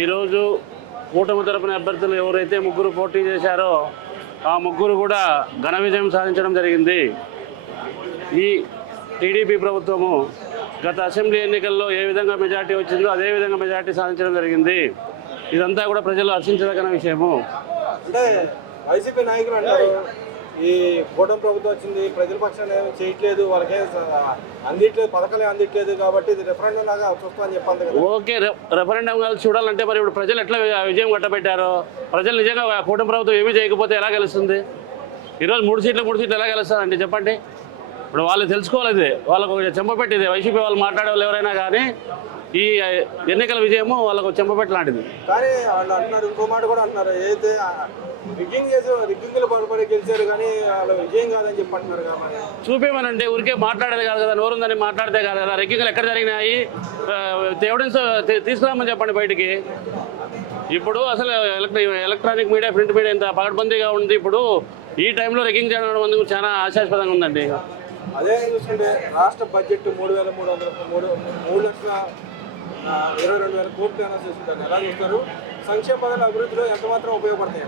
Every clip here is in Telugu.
ఈరోజు కూటమి తరపున అభ్యర్థులు ఎవరైతే ముగ్గురు పోటీ చేశారో ఆ ముగ్గురు కూడా ఘన విజయం సాధించడం జరిగింది. ఈ టీడీపీ ప్రభుత్వము గత అసెంబ్లీ ఎన్నికల్లో ఏ విధంగా మెజార్టీ వచ్చిందో అదే విధంగా మెజార్టీ సాధించడం జరిగింది. ఇదంతా కూడా ప్రజలు హర్షించదగిన విషయము. అంటే వైసీపీ నాయకులు అంటారు ఈ కూటమి ప్రభుత్వం వచ్చింది, ప్రజల పక్షాన్ని ఏమి చేయట్లేదు, వాళ్ళకే అందిట్లేదు, పథకాలే అందిట్లేదు కాబట్టి ఇది రెఫరెండం లాగా చూస్తామని చెప్పాలి కదా. ఓకే, రెఫరెండం కాదు చూడాలంటే మరి ఇప్పుడు ప్రజలు ఎట్లా విజయం కట్టబెట్టారో, ప్రజలు నిజంగా కూటమి ప్రభుత్వం ఏమీ చేయకపోతే ఎలా గెలుస్తుంది? ఈరోజు 3 సీట్లు ఎలా గెలుస్తుందండి చెప్పండి? ఇప్పుడు వాళ్ళు తెలుసుకోవాలి, వాళ్ళకు చెంపపెట్టిది. వైసీపీ వాళ్ళు మాట్లాడే వాళ్ళు ఎవరైనా కానీ ఈ ఎన్నికల విజయము వాళ్ళకు చెంపపెట్టి లాంటిది. కానీ వాళ్ళు అంటున్నారు, ఇంకో మాట కూడా అంటున్నారు, ఏదైతే రిగ్గింగ్లు పడిపడి గెలిచారు కానీ వాళ్ళు విజయం కాదని చెప్పి అంటున్నారు. కాబట్టి చూపేమనంటే ఊరికే మాట్లాడేది కాదు కదా, నోరుందని మాట్లాడితే కాదు కదా. రిగ్గింగ్లు ఎక్కడ జరిగినాయి ఎవిడెన్స్ తీసుకురామని చెప్పండి బయటికి. ఇప్పుడు అసలు ఎలక్ట్రానిక్ మీడియా, ప్రింట్ మీడియా ఇంత పకడ్బందీగా ఉంది. ఇప్పుడు ఈ టైంలో రిగ్గింగ్ చేయడం అందుకు చాలా ఆశాస్పదంగా ఉందండి. అదే చూసుకుంటే రాష్ట్ర బడ్జెట్ 3,22,000 కోట్లు అనౌన్స్ చేస్తుంటారు. ఎలా చూస్తారు? సంక్షేమ పథకాల అభివృద్ధిలో ఎంత మాత్రం ఉపయోగపడతాయి?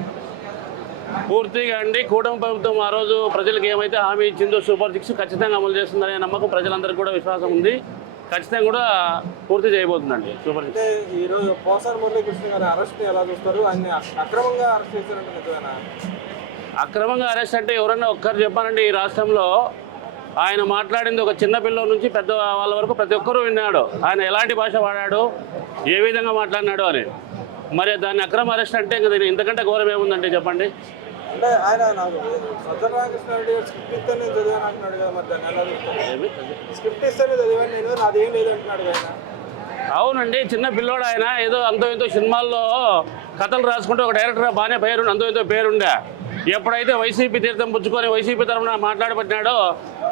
పూర్తిగా అండి, కూటమి ప్రభుత్వం ఆ రోజు ప్రజలకు ఏమైతే హామీ ఇచ్చిందో సూపర్ 6 ఖచ్చితంగా అమలు చేస్తుందనే నమ్మకం ప్రజలందరికీ కూడా విశ్వాసం ఉంది. ఖచ్చితంగా కూడా పూర్తి చేయబోతుందండి సూపర్ 6. అంటే ఈరోజు పోసాని మురళీకృష్ణ గారి అరెస్ట్ ఎలా చూస్తారు? ఆయన అక్రమంగా అరెస్ట్ చేశారంటే నిజమేనా? అక్రమంగా అరెస్ట్ అంటే ఎవరన్నా ఒక్కరు చెప్పానండి. ఈ రాష్ట్రంలో ఆయన మాట్లాడింది ఒక చిన్న పిల్లల నుంచి పెద్ద వాళ్ళ వరకు ప్రతి ఒక్కరూ విన్నాడు. ఆయన ఎలాంటి భాష వాడాడు, ఏ విధంగా మాట్లాడినాడు అని. మరి దాన్ని అక్రమ అరెస్ట్ అంటే ఇంకా ఇంతకంటే ఘోరం ఏముందంటే చెప్పండి? అంటే ఆయన నాకు సజ్జన రామకృష్ణారెడ్డి స్క్రిప్ట్ ఇస్తేనే చదివాను అంటున్నాడు కదా, మరి దాన్ని ఎలా చూస్తారు? స్క్రిప్ట్ ఇస్తేనే చదివాను నేను, నాదేం లేదు అంటున్నాడు ఆయన. అవునండి, చిన్న పిల్లోడు ఆయన. ఏదో అంతో ఎంతో సినిమాల్లో కథలు రాసుకుంటే ఒక డైరెక్టర్ బాగానే అంతో ఎంతో పేరుండే. ఎప్పుడైతే వైసీపీ తీర్థం పుచ్చుకొని వైసీపీ తరఫున మాట్లాడబట్టినాడో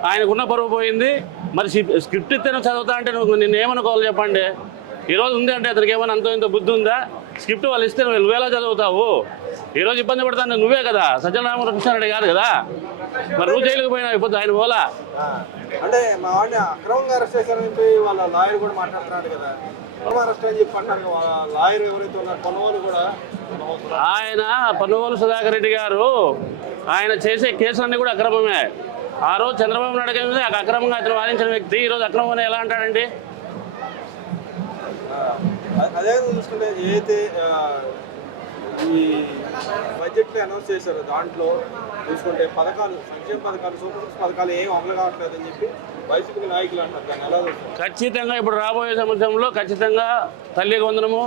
ఆయనకున్న పరువు పోయింది. మరి స్క్రిప్ట్ ఇస్తేనే చదువుతా అంటే నిన్ను ఏమనుకోవాలి చెప్పండి? ఈరోజు ఉంది అంటే అతనికి ఏమైనా అంతో ఎంతో బుద్ధి ఉందా? స్క్రిప్ట్ వాళ్ళు ఇస్తే నువ్వేలా చదువుతావు? ఈరోజు ఇబ్బంది పడతాను నువ్వే కదా, సజ్జన రామకృష్ణారెడ్డి కాదు కదా. మరి నువ్వు జైలుకు పోయినా అయిపోతుంది, ఆయన పోలా. అంటే మా వాడిని అక్రమంగా అరెస్ట్ చేశారని చెప్పి వాళ్ళ లాయర్ కూడా మాట్లాడుతున్నాడు కదా. అరెస్ట్ అని చెప్పి అంటారు లాయర్ ఎవరైతే ఉన్నారు పనుగోలు కూడా. ఆయన పనుగోలు సుధాకర్ రెడ్డి గారు ఆయన చేసే కేసులన్నీ కూడా అక్రమమే. ఆ రోజు చంద్రబాబు నాయుడు గారి అక్రమంగా అతను వాదించిన వ్యక్తి ఈరోజు అక్రమం ఎలా అంటాడండి? అదే చూసుకుంటే ఏదైతే ఈ బడ్జెట్ అనౌన్స్ చేశారో దాంట్లో చూసుకుంటే పథకాలు, సంక్షేమ పథకాలు, సూపర్ పథకాలు ఏం అమలు కావట్లేదని చెప్పి వైసీపీ నాయకులు అంటారు. దాన్ని ఎలా చూస్తారు? ఖచ్చితంగా ఇప్పుడు రాబోయే సంవత్సరంలో ఖచ్చితంగా తల్లి వందనము,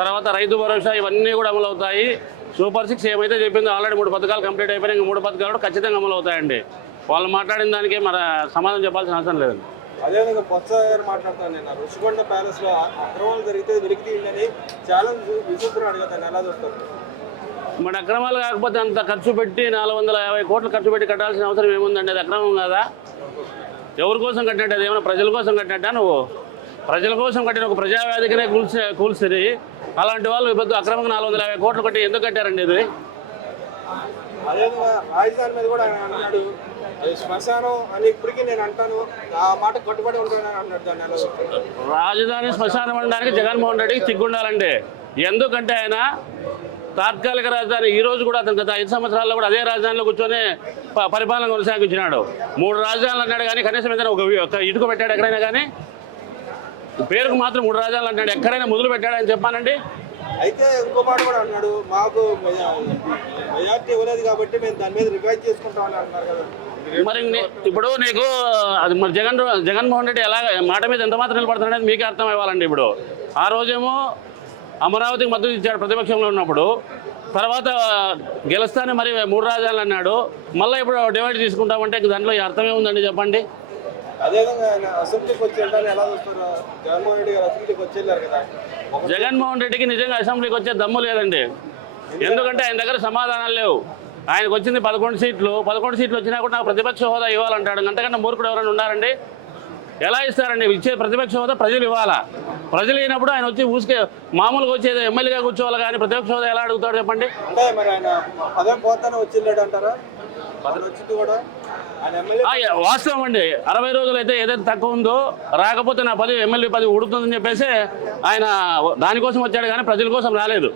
తర్వాత రైతు భరోసా ఇవన్నీ కూడా అమలు అవుతాయి. సూపర్ 6 ఏమైతే చెప్పిందో ఆల్రెడీ 3 పథకాలు కంప్లీట్ అయిపోయినాయి. 3 పథకాలు కూడా ఖచ్చితంగా అమలు అవుతాయండి. వాళ్ళు మాట్లాడిన దానికి మన సమాధానం చెప్పాల్సిన అవసరం లేదండి. అదేవిధంగా బొత్స గారు మాట్లాడుతాను, నేను రుషికొండ ప్యాలెస్లో అక్రమాలు జరిగితే వెలికి తీయండి ఛాలెంజ్ విసురుతున్నాడు కదా, దాన్ని ఎలా చూస్తారు? మరి అక్రమాలు కాకపోతే అంత ఖర్చు పెట్టి 450 కోట్లు ఖర్చు పెట్టి కట్టాల్సిన అవసరం ఏముందండి? అది అక్రమం కాదా? ఎవరి కోసం కట్టినట్టు? అది ఏమైనా ప్రజల కోసం కట్టినట్టా? నువ్వు ప్రజల కోసం కట్టిన ఒక ప్రజావేదికనే కూల్స్తుంది. అలాంటి వాళ్ళు ఇప్పుడు అక్రమంగా 450 కోట్లు కట్టి ఎందుకు కట్టారండి? ఇది అదేవిధంగా రాజధాని మీద కూడా ఆయన అన్నాడు, శ్మశానం అని ఇప్పటికీ నేను అంటాను, ఆ మాట కట్టుబడి ఉంటానని అన్నాడు. దాన్ని ఎలా చూస్తారు? రాజధాని శ్మశానం అనడానికి జగన్మోహన్ రెడ్డికి సిగ్గుండాలండి. ఎందుకంటే ఆయన తాత్కాలిక రాజధాని ఈ రోజు కూడా అతను గత 5 సంవత్సరాల్లో కూడా అదే రాజధానిలో కూర్చొని పరిపాలన కొనసాగించినాడు. 3 రాజధానులు అన్నాడు కానీ కనీసం ఏదైనా ఒక ఇటుక పెట్టాడు ఎక్కడైనా కానీ? పేరుకు మాత్రం 3 రాజధానులు అంటాడు, ఎక్కడైనా మొదలు పెట్టాడని చెప్పానండి. అయితే ఇంకో మాట కూడా అన్నాడు, మాకు మెజార్టీ ఇవ్వలేదు కాబట్టి మేము దాని మీద రివైజ్ చేసుకుంటామని అంటున్నారు కదా. మరి ఇప్పుడు నీకు అది మరి జగన్మోహన్ రెడ్డి ఎలా మాట మీద ఎంత మాత్రం నిలబడుతుంది అనేది మీకే అర్థం అవ్వాలండి. ఇప్పుడు ఆ రోజేమో అమరావతికి మద్దతు ఇచ్చాడు ప్రతిపక్షంలో ఉన్నప్పుడు, తర్వాత గెలుస్తానే మరి 3 రాజధానులు అన్నాడు. మళ్ళీ ఇప్పుడు డివైడ్ తీసుకుంటామంటే దాంట్లో అర్థం ఏముందండి చెప్పండి? అదేవిధంగా ఆయన అసెంబ్లీకి వచ్చి వెళ్ళాలని ఎలా చూస్తారు? జగన్మోహన్ రెడ్డి గారు అసెంబ్లీకి వచ్చి వెళ్ళారు కదా. జగన్మోహన్ రెడ్డికి నిజంగా అసెంబ్లీకి వచ్చే దమ్ము లేదండి. ఎందుకంటే ఆయన దగ్గర సమాధానాలు లేవు. ఆయనకు వచ్చింది 11 సీట్లు. 11 సీట్లు వచ్చినా కూడా నాకు ప్రతిపక్ష హోదా ఇవ్వాలంటాడు. అంతకన్నా మూర్ఖుడు ఎవరైనా ఉన్నారండి? ఎలా ఇస్తారండి? ఇచ్చే ప్రతిపక్ష హోదా ప్రజలు ఇవ్వాలా. ప్రజలు అయినప్పుడు ఆయన వచ్చి ఊసుకే మామూలుగా వచ్చేది ఎమ్మెల్యేగా కూర్చోవాలి కానీ ప్రతిపక్ష హోదా ఎలా అడుగుతాడు చెప్పండి? అంటే మరి ఆయన పదవి పోతానే వచ్చిందాడు అంటారా? వచ్చింది కూడా ఆయన ఎమ్మెల్యే వాస్తవం అండి. 60 రోజులు అయితే ఏదైతే తక్కువ ఉందో రాకపోతే నా ఎమ్మెల్యే పదవి ఉడుతుందని చెప్పేసి ఆయన దానికోసం వచ్చాడు కానీ ప్రజల కోసం రాలేదు.